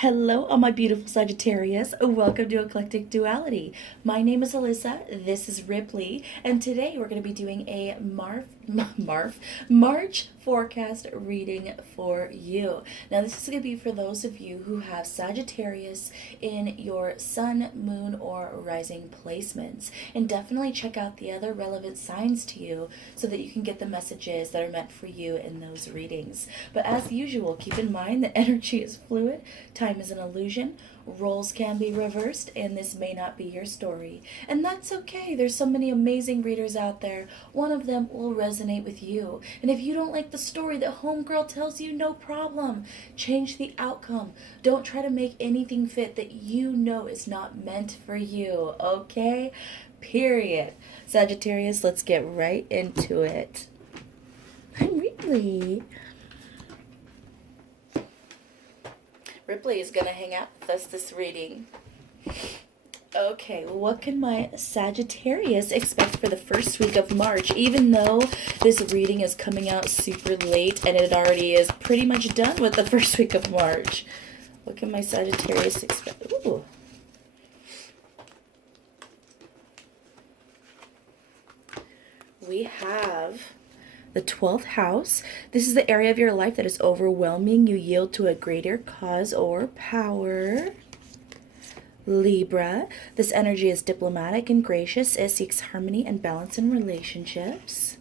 Hello, all my beautiful Sagittarius. Welcome to Eclectic Duality. My name is Alyssa. This is Ripley, and today we're going to be doing a March forecast reading for you. Now, this is going to be for those of you who have Sagittarius in your sun, moon, or rising placements, and definitely check out the other relevant signs to you so that you can get the messages that are meant for you in those readings. But as usual, keep in mind that energy is fluid. Time is an illusion, roles can be reversed, and this may not be your story. And that's okay. There's so many amazing readers out there. One of them will resonate with you. And if you don't like the story that Homegirl tells you, no problem. Change the outcome. Don't try to make anything fit that you know is not meant for you, okay? Period. Sagittarius, let's get right into it. Really? Ripley is going to hang out with us this reading. Okay, what can my Sagittarius expect for the first week of March? Even though this reading is coming out super late and it already is pretty much done with the first week of March. What can my Sagittarius expect? Ooh. We have the 12th house. This is the area of your life that is overwhelming. You yield to a greater cause or power. Libra. This energy is diplomatic and gracious. It seeks harmony and balance in relationships.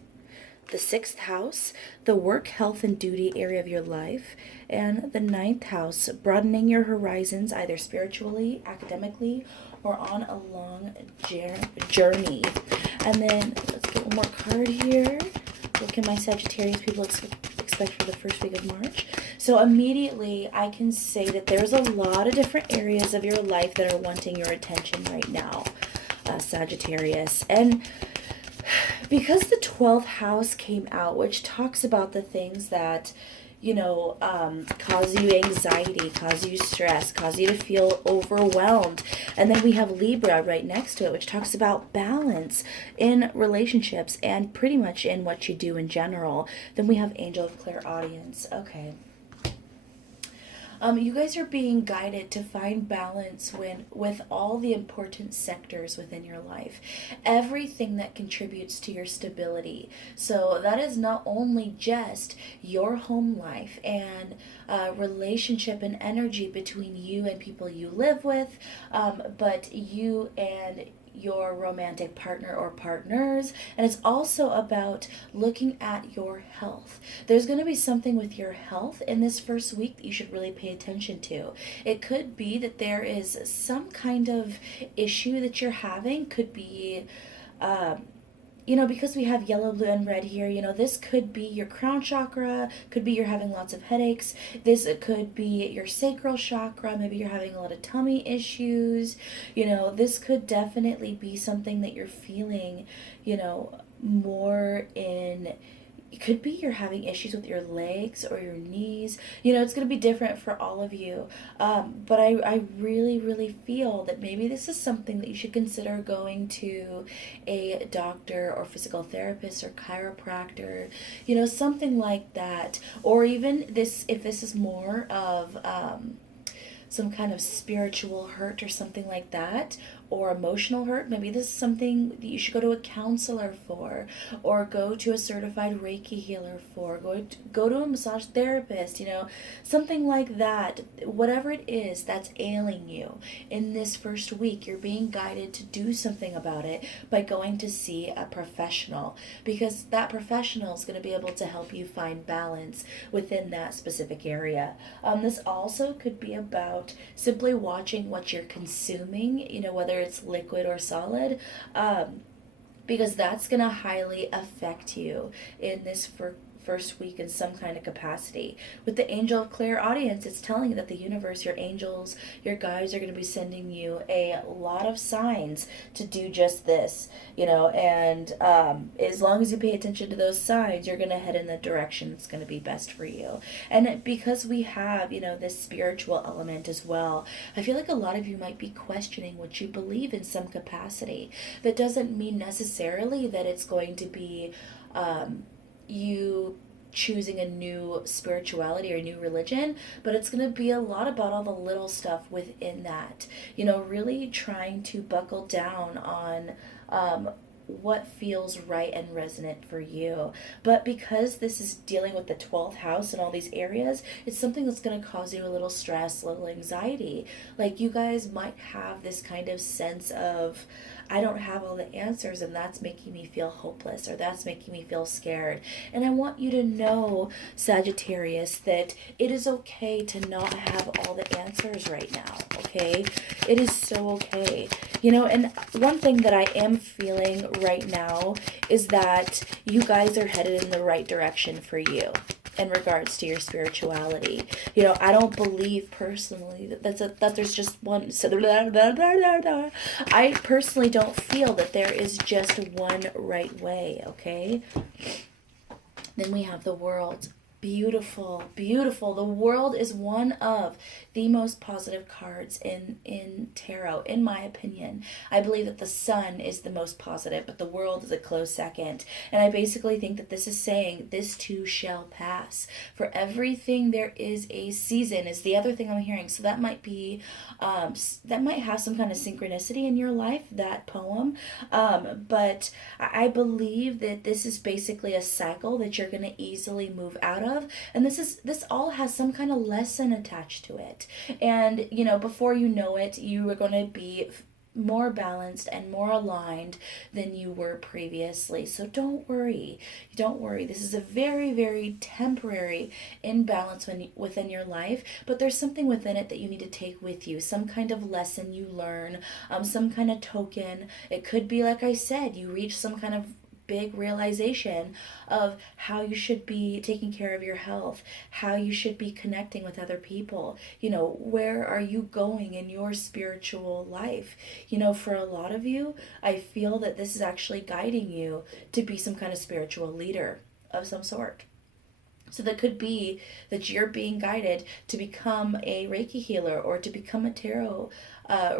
The 6th house, the work, health, and duty area of your life. And the 9th house, broadening your horizons either spiritually, academically, or on a long journey. And then let's get one more card here. What can my Sagittarius people expect for the first week of March? So immediately I can say that there's a lot of different areas of your life that are wanting your attention right now, Sagittarius. And because the 12th house came out, which talks about the things that cause you anxiety, cause you stress, cause you to feel overwhelmed. And then we have Libra right next to it, which talks about balance in relationships and pretty much in what you do in general. Then we have Angel of Clairaudience. Okay. You guys are being guided to find balance with all the important sectors within your life. Everything that contributes to your stability. So that is not only just your home life and relationship and energy between you and people you live with, but you and your romantic partner or partners. And it's also about looking at your health. There's going to be something with your health in this first week that you should really pay attention to. It could be that there is some kind of issue that you're having. Could be because we have yellow, blue, and red here, this could be your crown chakra, could be you're having lots of headaches. This could be your sacral chakra. Maybe you're having a lot of tummy issues. This could definitely be something that you're feeling, more in. It could be you're having issues with your legs or your knees. It's going to be different for all of you. But I really, really feel that maybe this is something that you should consider going to a doctor or physical therapist or chiropractor, something like that. Or even this, if this is more of some kind of spiritual hurt or something like that, or emotional hurt, maybe this is something that you should go to a counselor for, or go to a certified Reiki healer for, go to a massage therapist, something like that. Whatever it is that's ailing you in this first week, you're being guided to do something about it by going to see a professional, because that professional is going to be able to help you find balance within that specific area. This also could be about simply watching what you're consuming, whether it's liquid or solid, because that's going to highly affect you in this first week in some kind of capacity. With the Angel of Clairaudience, it's telling you that the universe, your angels, your guides are going to be sending you a lot of signs to do just this, and as long as you pay attention to those signs, you're going to head in the direction that's going to be best for you. And because we have, this spiritual element as well, I feel like a lot of you might be questioning what you believe in some capacity. That doesn't mean necessarily that it's going to be you choosing a new spirituality or a new religion, but it's going to be a lot about all the little stuff within that. Really trying to buckle down on what feels right and resonant for you. But because this is dealing with the 12th house and all these areas, it's something that's going to cause you a little stress, a little anxiety. Like, you guys might have this kind of sense of, I don't have all the answers, and that's making me feel hopeless, or that's making me feel scared. And I want you to know, Sagittarius, that it is okay to not have all the answers right now, okay? It is so okay. And one thing that I am feeling right now is that you guys are headed in the right direction for you in regards to your spirituality. I don't believe personally that there's just one. I personally don't feel that there is just one right way, okay? Then we have the World. Beautiful, beautiful. The World is one of the most positive cards in tarot, in my opinion. I believe that the Sun is the most positive, but the World is a close second. And I basically think that this is saying this too shall pass. For everything there is a season, is the other thing I'm hearing. So that might be, that might have some kind of synchronicity in your life, that poem. But I believe that this is basically a cycle that you're going to easily move out of. And this all has some kind of lesson attached to it. And before you know it, you are going to be more balanced and more aligned than you were previously. So don't worry. This is a very, very temporary imbalance within your life, but there's something within it that you need to take with you, some kind of lesson you learn, some kind of token. It could be, like I said, you reach some kind of big realization of how you should be taking care of your health, how you should be connecting with other people. Where are you going in your spiritual life? For a lot of you, I feel that this is actually guiding you to be some kind of spiritual leader of some sort. So that could be that you're being guided to become a Reiki healer, or to become a tarot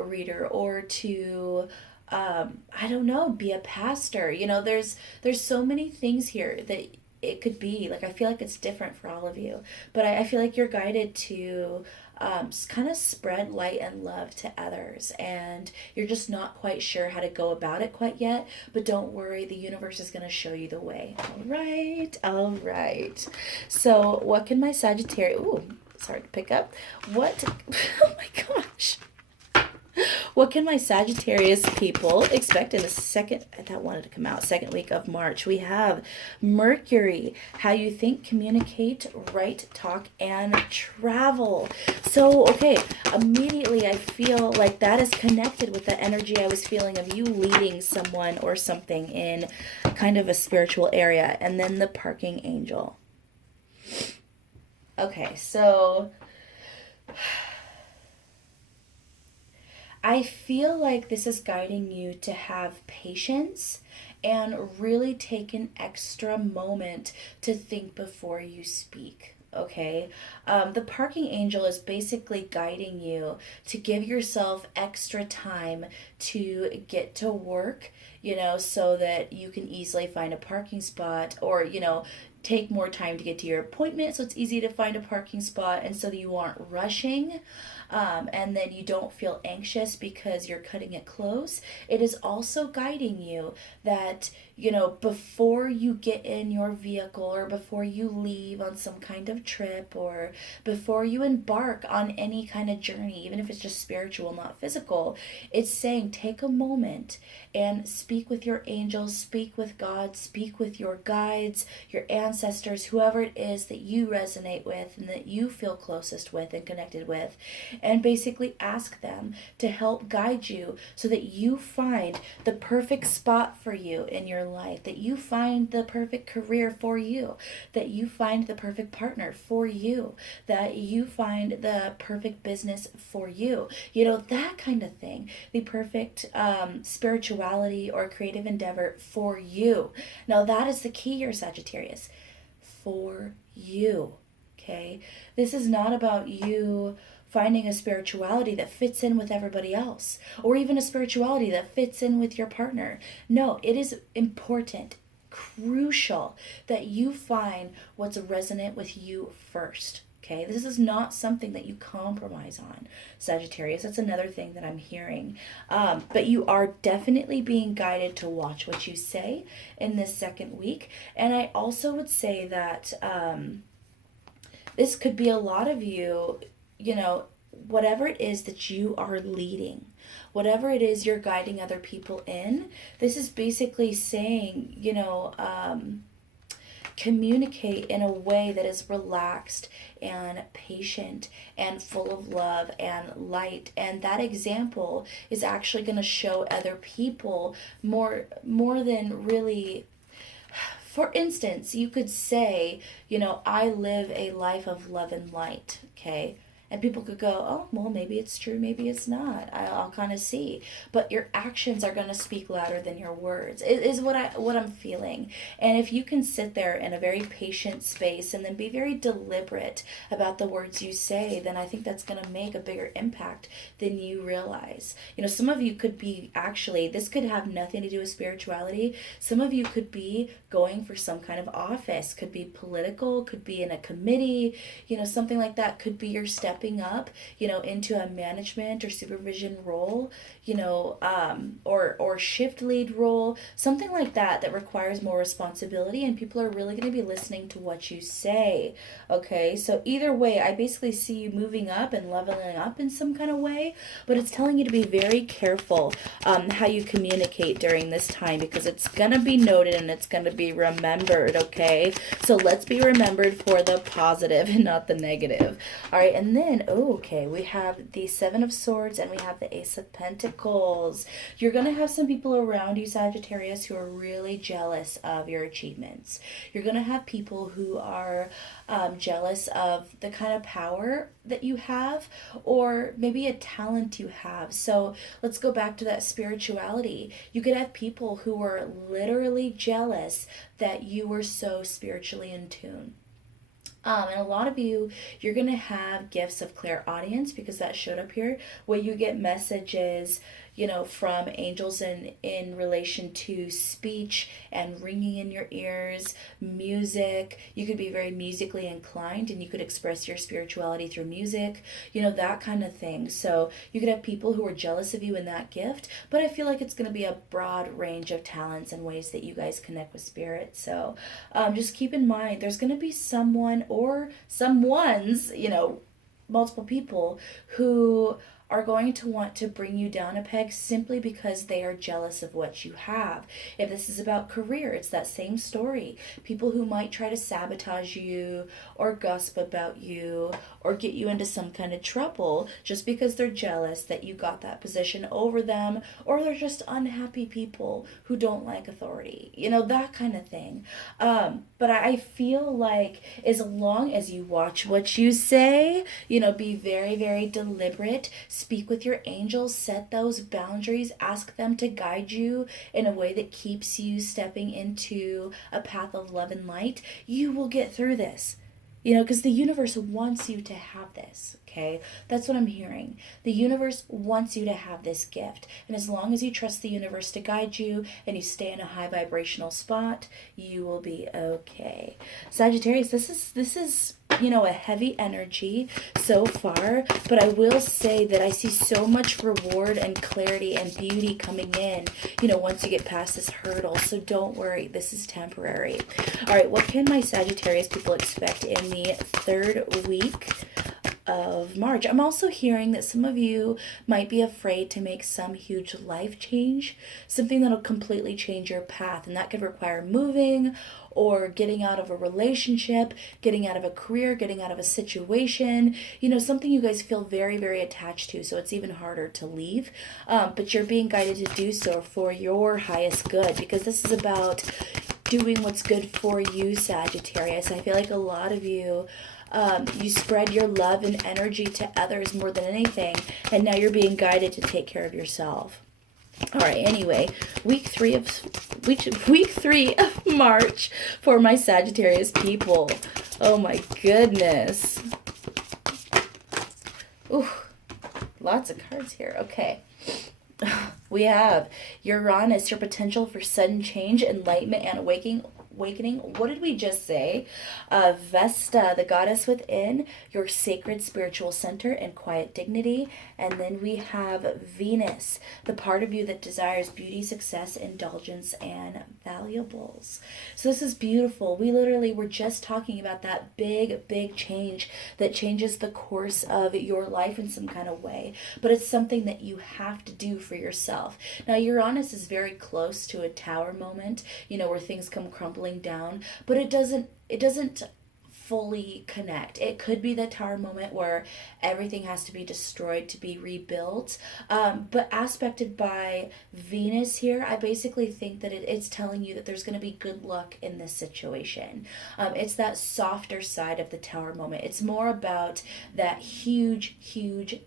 reader, or to I don't know, be a pastor. There's so many things here that it could be. Like, I feel like it's different for all of you, but I feel like you're guided to kind of spread light and love to others, and you're just not quite sure how to go about it quite yet. But don't worry, the universe is going to show you the way. All right. So what can my Sagittarius, it's hard to pick up. Oh my gosh. What can my Sagittarius people expect in the second week of March? We have Mercury, how you think, communicate, write, talk, and travel. So, okay, immediately I feel like that is connected with the energy I was feeling of you leading someone or something in kind of a spiritual area. And then the parking angel. Okay, so I feel like this is guiding you to have patience and really take an extra moment to think before you speak. Okay, the parking angel is basically guiding you to give yourself extra time to get to work, so that you can easily find a parking spot, or, take more time to get to your appointment so it's easy to find a parking spot, and so that you aren't rushing, and then you don't feel anxious because you're cutting it close. It is also guiding you that, before you get in your vehicle, or before you leave on some kind of trip, or before you embark on any kind of journey, even if it's just spiritual, not physical, it's saying take a moment and speak with your angels, speak with God, speak with your guides, your ancestors, whoever it is that you resonate with and that you feel closest with and connected with, and basically ask them to help guide you so that you find the perfect spot for you in your life, that you find the perfect career for you, that you find the perfect partner for you, that you find the perfect business for you, that kind of thing, the perfect spirituality or creative endeavor for you. Now that is the key here, Sagittarius, for you. Okay, this is not about you finding a spirituality that fits in with everybody else, or even a spirituality that fits in with your partner. No, it is important, crucial that you find what's resonant with you first. Okay, this is not something that you compromise on, Sagittarius. That's another thing that I'm hearing. But you are definitely being guided to watch what you say in this second week. And I also would say that this could be a lot of you, whatever it is that you are leading, whatever it is you're guiding other people in, this is basically saying, communicate in a way that is relaxed and patient and full of love and light. And that example is actually going to show other people more than really. For instance, you could say, I live a life of love and light, okay? And people could go, oh, well, maybe it's true, maybe it's not. I'll kind of see. But your actions are going to speak louder than your words, is what I'm feeling. And if you can sit there in a very patient space and then be very deliberate about the words you say, then I think that's going to make a bigger impact than you realize. Some of you could be this could have nothing to do with spirituality. Some of you could be going for some kind of office, could be political, could be in a committee, something like that. Could be your stepping up, into a management or supervision role, or shift lead role, something like that requires more responsibility, and people are really going to be listening to what you say. Okay, so either way, I basically see you moving up and leveling up in some kind of way, but it's telling you to be very careful how you communicate during this time, because it's going to be noted and it's going to be remembered. Okay, so let's be remembered for the positive and not the negative. All right, and then we have the Seven of Swords and we have the Ace of Pentacles. You're going to have some people around you, Sagittarius, who are really jealous of your achievements. You're going to have people who are jealous of the kind of power that you have, or maybe a talent you have. So let's go back to that spirituality. You could have people who are literally jealous that you were so spiritually in tune. And a lot of you, you're going to have gifts of clairaudience, because that showed up here, where you get messages, from angels in relation to speech and ringing in your ears, music. You could be very musically inclined and you could express your spirituality through music, that kind of thing. So you could have people who are jealous of you in that gift, but I feel like it's going to be a broad range of talents and ways that you guys connect with spirit. So just keep in mind, there's going to be someone or someone's, multiple people who are going to want to bring you down a peg simply because they are jealous of what you have. If this is about career, it's that same story. People who might try to sabotage you or gossip about you or get you into some kind of trouble just because they're jealous that you got that position over them, or they're just unhappy people who don't like authority, that kind of thing. But I feel like as long as you watch what you say, be very, very deliberate, speak with your angels, set those boundaries, ask them to guide you in a way that keeps you stepping into a path of love and light, you will get through this. Because the universe wants you to have this, okay? That's what I'm hearing. The universe wants you to have this gift. And as long as you trust the universe to guide you and you stay in a high vibrational spot, you will be okay. Sagittarius, this is a heavy energy so far, but I will say that I see so much reward and clarity and beauty coming in, once you get past this hurdle. So don't worry, this is temporary. All right, what can my Sagittarius people expect in the third week of March? I'm also hearing that some of you might be afraid to make some huge life change, something that'll completely change your path, and that could require moving or getting out of a relationship, getting out of a career, getting out of a situation, something you guys feel very, very attached to, so it's even harder to leave. But you're being guided to do so for your highest good, because this is about doing what's good for you, Sagittarius. I feel like a lot of you, you spread your love and energy to others more than anything, and now you're being guided to take care of yourself. All right, anyway, week three of March for my Sagittarius people. Oh my goodness. Ooh, lots of cards here. Okay. We have Uranus, your potential for sudden change, enlightenment, and awakening. What did we just say? Vesta, the goddess within, your sacred spiritual center and quiet dignity. And then we have Venus, the part of you that desires beauty, success, indulgence, and valuables. So this is beautiful. We literally were just talking about that big change that changes the course of your life in some kind of way. But it's something that you have to do for yourself. Now, Uranus is very close to a tower moment, where things come crumbling down, but it doesn't fully connect. It could be the tower moment where everything has to be destroyed to be rebuilt, but aspected by Venus here, I basically think that it's telling you that there's going to be good luck in this situation. It's that softer side of the tower moment. It's more about that huge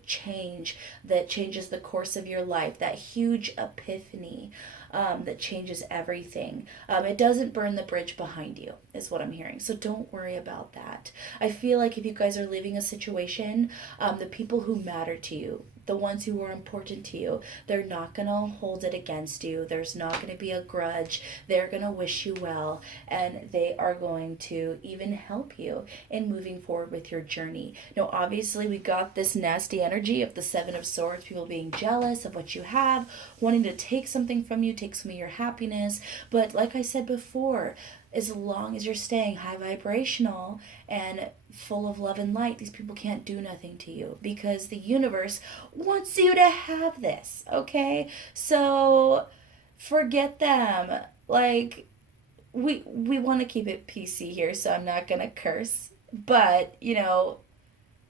change that changes the course of your life, that huge epiphany that changes everything. It doesn't burn the bridge behind you, is what I'm hearing. So don't worry about that. I feel like if you guys are leaving a situation, the people who matter to you, the ones who are important to you, they're not going to hold it against you. There's not going to be a grudge. They're going to wish you well, and they are going to even help you in moving forward with your journey. Now, obviously, we got this nasty energy of the Seven of Swords, people being jealous of what you have, wanting to take something from you, take some of your happiness. But like I said before, as long as you're staying high vibrational and full of love and light, these people can't do nothing to you because the universe wants you to have this, okay? So forget them. Like, we want to keep it PC here, so I'm not going to curse. But,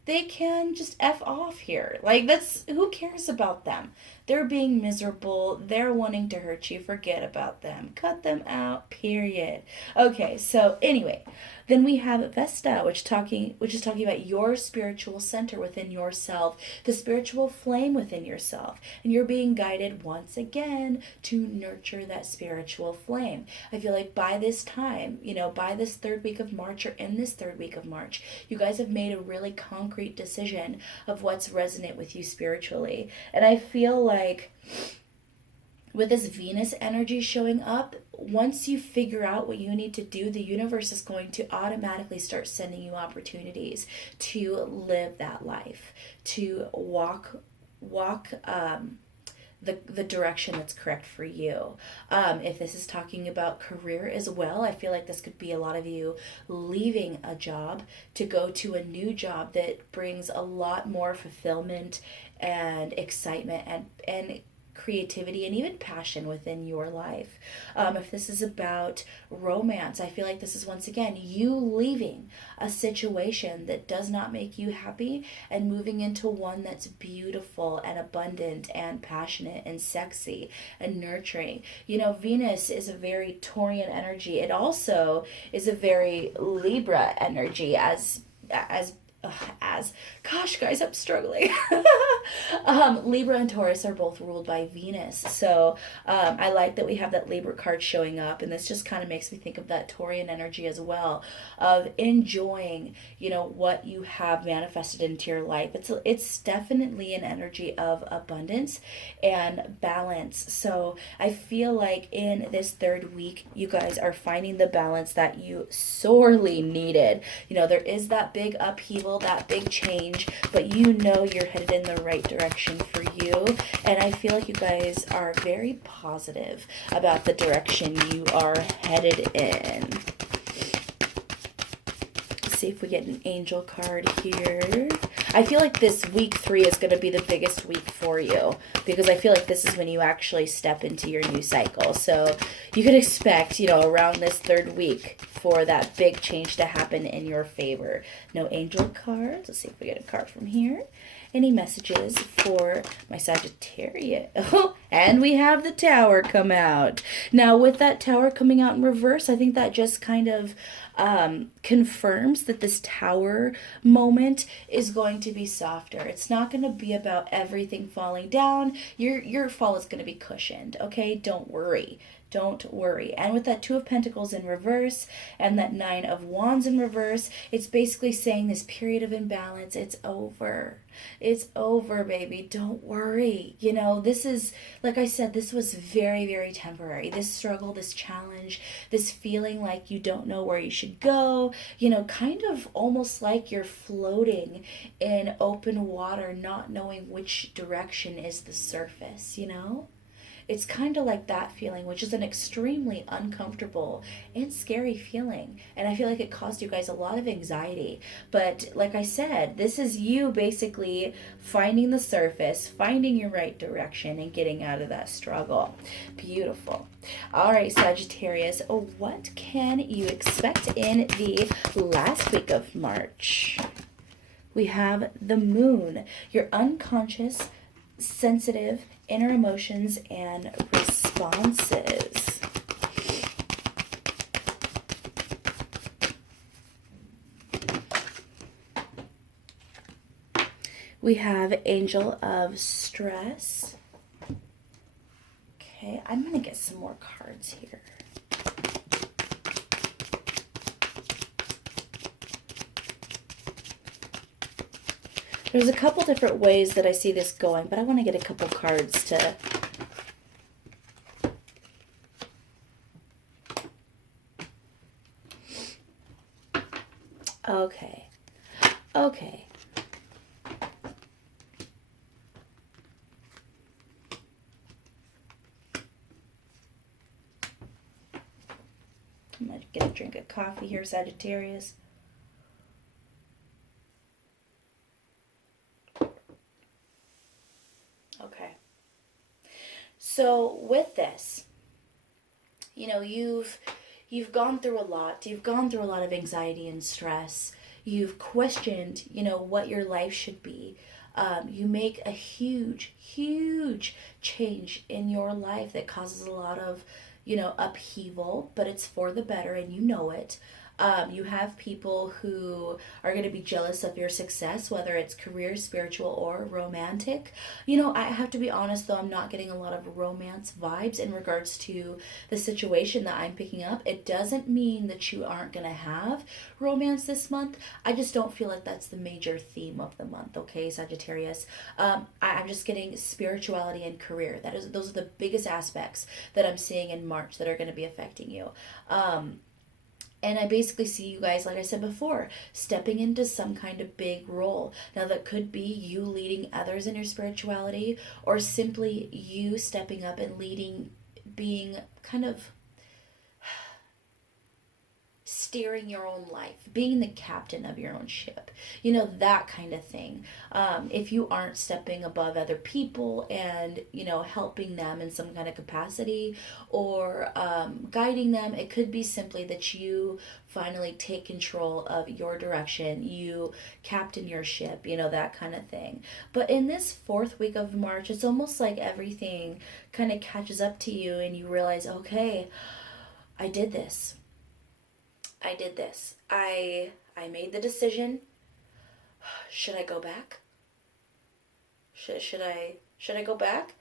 they can just F off here. Like, who cares about them? They're being miserable. They're wanting to hurt you. Forget about them. Cut them out, period. Okay, so anyway, then we have Vesta, which is talking about your spiritual center within yourself, the spiritual flame within yourself. And you're being guided once again to nurture that spiritual flame. I feel like by this time, by this third week of March or in this third week of March, you guys have made a really concrete decision of what's resonant with you spiritually. And I feel like with this Venus energy showing up, once you figure out what you need to do, the universe is going to automatically start sending you opportunities to live that life, to walk the direction that's correct for you. If this is talking about career as well, I feel like this could be a lot of you leaving a job to go to a new job that brings a lot more fulfillment and excitement and creativity and even passion within your life. If this is about romance, I feel like this is once again you leaving a situation that does not make you happy and moving into one that's beautiful and abundant and passionate and sexy and nurturing. Venus is a very Taurian energy. It also is a very Libra energy as gosh guys, I'm struggling. Libra and Taurus are both ruled by Venus, so I like that we have that Libra card showing up, and this just kind of makes me think of that Taurian energy as well, of enjoying what you have manifested into your life. It's definitely an energy of abundance and balance. So I feel like in this third week you guys are finding the balance that you sorely needed. There is that big upheaval, that big change, but you're headed in the right direction for you. And I feel like you guys are very positive about the direction you are headed in. Let's see if we get an angel card here. I feel like this week 3 is going to be the biggest week for you because I feel like this is when you actually step into your new cycle. So you can expect, around this third week for that big change to happen in your favor. No angel cards. Let's see if we get a card from here. Any messages for my Sagittarius? Oh, and we have the Tower come out. Now, with that Tower coming out in reverse, I think that just kind of confirms that this Tower moment is going to be softer. It's not going to be about everything falling down. Your fall is going to be cushioned, okay? Don't worry. Don't worry. And with that Two of Pentacles in reverse and that Nine of Wands in reverse, it's basically saying this period of imbalance, it's over. It's over, baby. Don't worry. You know, this is, like I said, this was very, very temporary. This struggle, this challenge, this feeling like you don't know where you should go, you know, kind of almost like you're floating in open water, not knowing which direction is the surface, you know? It's kind of like that feeling, which is an extremely uncomfortable and scary feeling. And I feel like it caused you guys a lot of anxiety. But like I said, this is you basically finding the surface, finding your right direction, and getting out of that struggle. Beautiful. All right, Sagittarius, what can you expect in the last week of March? We have the Moon, your unconscious, sensitive inner emotions and responses. We have Angel of Stress. Okay, I'm going to get some more cards here. There's a couple different ways that I see this going, but I want to get a couple cards to... Okay. Okay. I'm going to get a drink of coffee here, Sagittarius. Okay. So with this, you know, you've gone through a lot. You've gone through a lot of anxiety and stress. You've questioned, you know, what your life should be. You make a huge, huge change in your life that causes a lot of, you know, upheaval, but it's for the better and you know it. You have people who are going to be jealous of your success, whether it's career, spiritual, or romantic. You know, I have to be honest, though, I'm not getting a lot of romance vibes in regards to the situation that I'm picking up. It doesn't mean that you aren't going to have romance this month. I just don't feel like that's the major theme of the month, okay, Sagittarius? I'm just getting spirituality and career. Those are the biggest aspects that I'm seeing in March that are going to be affecting you. And I basically see you guys, like I said before, stepping into some kind of big role. Now, that could be you leading others in your spirituality, or simply you stepping up and leading, being kind of steering your own life, being the captain of your own ship, you know, that kind of thing. If you aren't stepping above other people and, you know, helping them in some kind of capacity, or guiding them, it could be simply that you finally take control of your direction, you captain your ship, you know, that kind of thing. But in this fourth week of March, it's almost like everything kind of catches up to you and you realize, okay, I did this. I made the decision. Should I go back? Should I go back?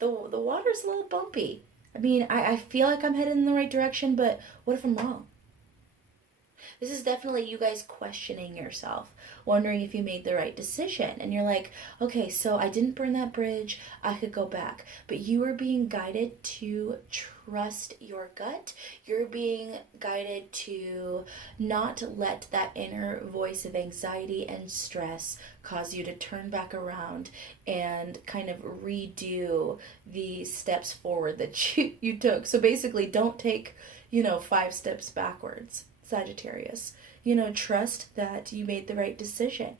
The water's a little bumpy. I mean, I feel like I'm headed in the right direction, but what if I'm wrong? This is definitely you guys questioning yourself, wondering if you made the right decision. And you're like, okay, so I didn't burn that bridge. I could go back. But you are being guided to trust your gut. You're being guided to not let that inner voice of anxiety and stress cause you to turn back around and kind of redo the steps forward that you took. So basically, don't take, 5 steps backwards. Sagittarius, trust that you made the right decision,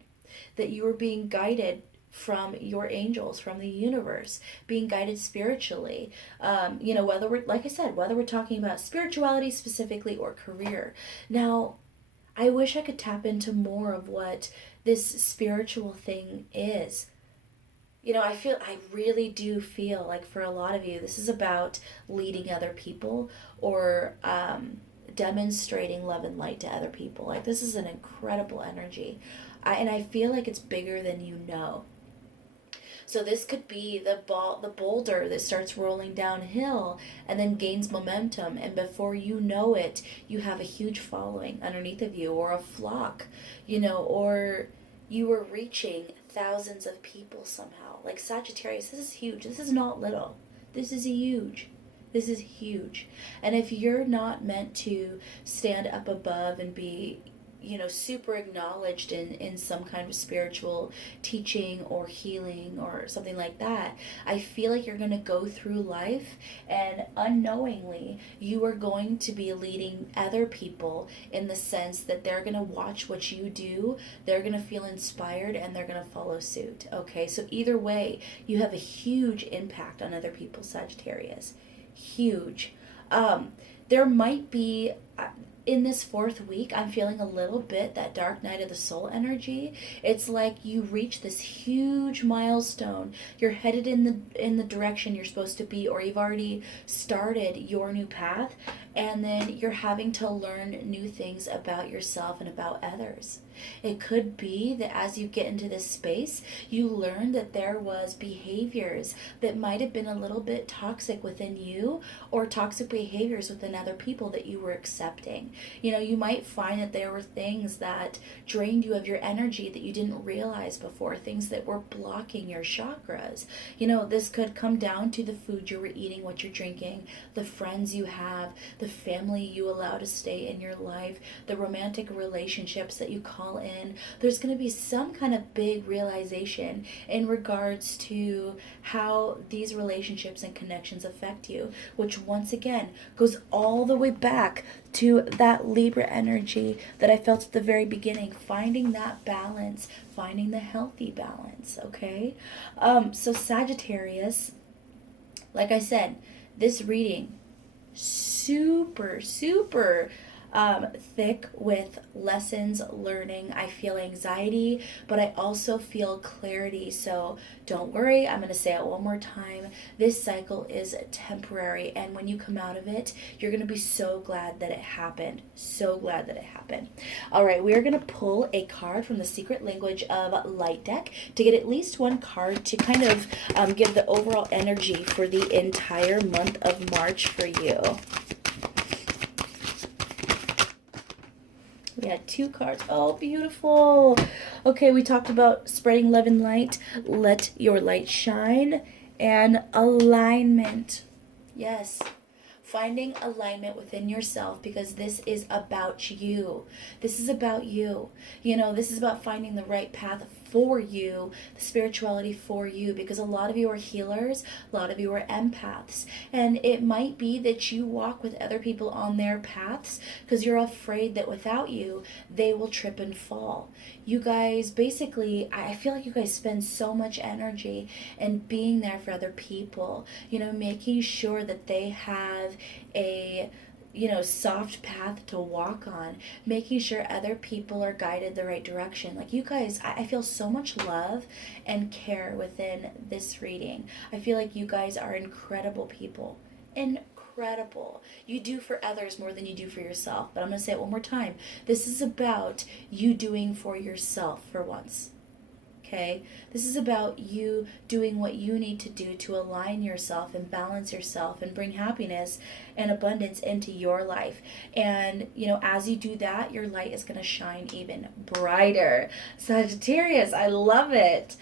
that you were being guided from your angels, from the universe, being guided spiritually. Whether we're talking about spirituality specifically or career. Now, I wish I could tap into more of what this spiritual thing is. I really do feel like for a lot of you, this is about leading other people or, demonstrating love and light to other people. Like, this is an incredible energy. And I feel like it's bigger than you know. So this could be the boulder that starts rolling downhill and then gains momentum, and before you know it, you have a huge following underneath of you, or a flock, or you are reaching thousands of people somehow. Like Sagittarius, this is huge. This is not little. This is huge. This is huge. And if you're not meant to stand up above and be, super acknowledged in some kind of spiritual teaching or healing or something like that, I feel like you're going to go through life and unknowingly you are going to be leading other people, in the sense that they're going to watch what you do, they're going to feel inspired, and they're going to follow suit. Okay, so either way, you have a huge impact on other people, Sagittarius. Huge. There might be, in this 4th week, I'm feeling a little bit that dark night of the soul energy. It's like you reach this huge milestone. You're headed in the direction you're supposed to be, or you've already started your new path, and then you're having to learn new things about yourself and about others. It could be that as you get into this space, you learn that there was behaviors that might have been a little bit toxic within you, or toxic behaviors within other people that you were accepting. You might find that there were things that drained you of your energy that you didn't realize before, things that were blocking your chakras. This could come down to the food you were eating, what you're drinking, the friends you have, the family you allow to stay in your life, the romantic relationships that you call in. There's going to be some kind of big realization in regards to how these relationships and connections affect you, which once again goes all the way back to that Libra energy that I felt at the very beginning, finding that balance, finding the healthy balance. Okay, so Sagittarius, like I said, this reading super thick with lessons, learning. I feel anxiety, but I also feel clarity. So don't worry, I'm going to say it one more time. This cycle is temporary, and when you come out of it, you're going to be so glad that it happened. So glad that it happened. All right, we are going to pull a card from the Secret Language of Light deck to get at least one card to kind of give the overall energy for the entire month of March for you. We had 2 cards. Oh, beautiful. Okay, we talked about spreading love and light. Let your light shine. And alignment. Yes. Finding alignment within yourself, because this is about you. This is about you. This is about finding the right path for you, the spirituality for you, because a lot of you are healers, a lot of you are empaths, and it might be that you walk with other people on their paths because you're afraid that without you, they will trip and fall. You guys, basically, I feel like you guys spend so much energy in being there for other people, making sure that they have a soft path to walk on, making sure other people are guided the right direction. Like, you guys, I feel so much love and care within this reading. I feel like you guys are incredible people. Incredible. You do for others more than you do for yourself. But I'm going to say it one more time. This is about you doing for yourself for once. Okay? This is about you doing what you need to do to align yourself and balance yourself and bring happiness and abundance into your life. And, as you do that, your light is going to shine even brighter. Sagittarius, I love it.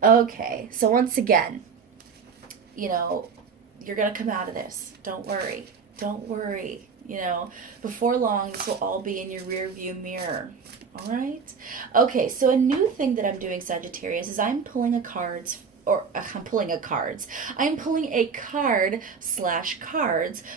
Okay, so once again, you're going to come out of this. Don't worry. Don't worry. Before long, this will all be in your rear view mirror. All right. Okay, so a new thing that I'm doing, Sagittarius, is I'm pulling a card /cards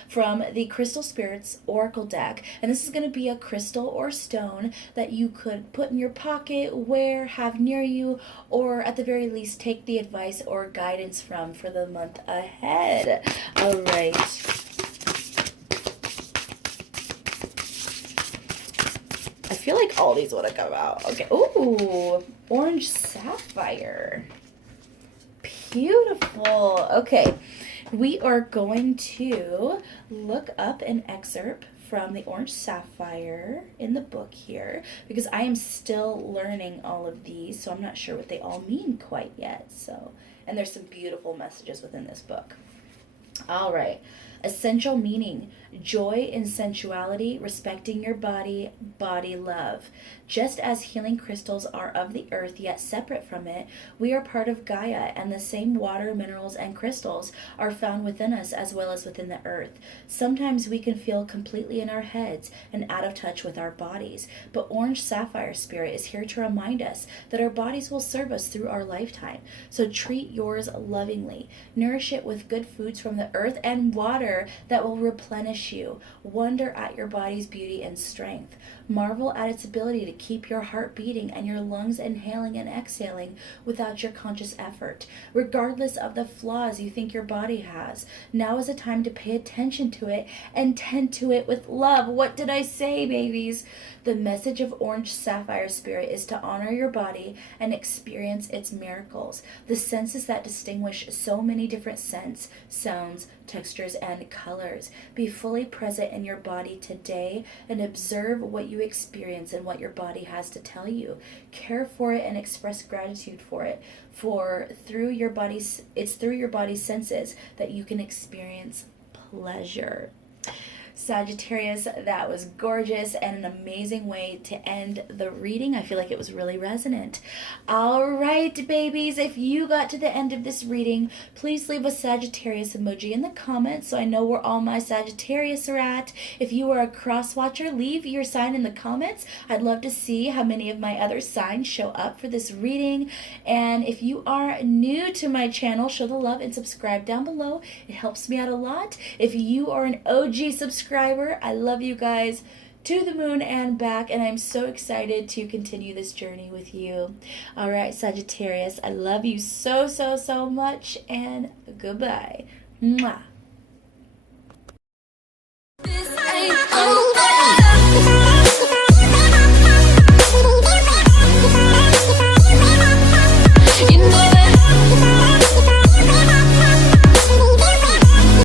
from the Crystal Spirits Oracle deck. And this is going to be a crystal or stone that you could put in your pocket, wear, have near you, or at the very least take the advice or guidance from for the month ahead. All right. I feel like all these would have come out. Okay. Ooh, orange sapphire. Beautiful. Okay. We are going to look up an excerpt from the orange sapphire in the book here, because I am still learning all of these, so I'm not sure what they all mean quite yet. So, and there's some beautiful messages within this book. All right. Essential meaning: joy in sensuality, respecting your body, body love. Just as healing crystals are of the earth yet separate from it, we are part of Gaia, and the same water, minerals, and crystals are found within us as well as within the earth. Sometimes we can feel completely in our heads and out of touch with our bodies, but Orange Sapphire Spirit is here to remind us that our bodies will serve us through our lifetime. So treat yours lovingly. Nourish it with good foods from the earth and water that will replenish you. Wonder at your body's beauty and strength. Marvel at its ability to keep your heart beating and your lungs inhaling and exhaling without your conscious effort. Regardless of the flaws you think your body has, now is a time to pay attention to it and tend to it with love. What did I say, babies? The message of Orange Sapphire Spirit is to honor your body and experience its miracles. The senses that distinguish so many different scents, sounds, textures, and colors. Be fully present in your body today and observe what you experience and what your body has to tell you. Care for it and express gratitude for it. For it's through your body's senses that you can experience pleasure. Sagittarius, that was gorgeous and an amazing way to end the reading. I feel like it was really resonant. All right, babies, if you got to the end of this reading, please leave a Sagittarius emoji in the comments so I know where all my Sagittarius are at. If you are a cross watcher, leave your sign in the comments. I'd love to see how many of my other signs show up for this reading. And if you are new to my channel, show the love and subscribe down below. It helps me out a lot. If you are an OG subscriber, I love you guys to the moon and back, and I'm so excited to continue this journey with you. All right, Sagittarius, I love you so, so, so much, and goodbye. Mwah.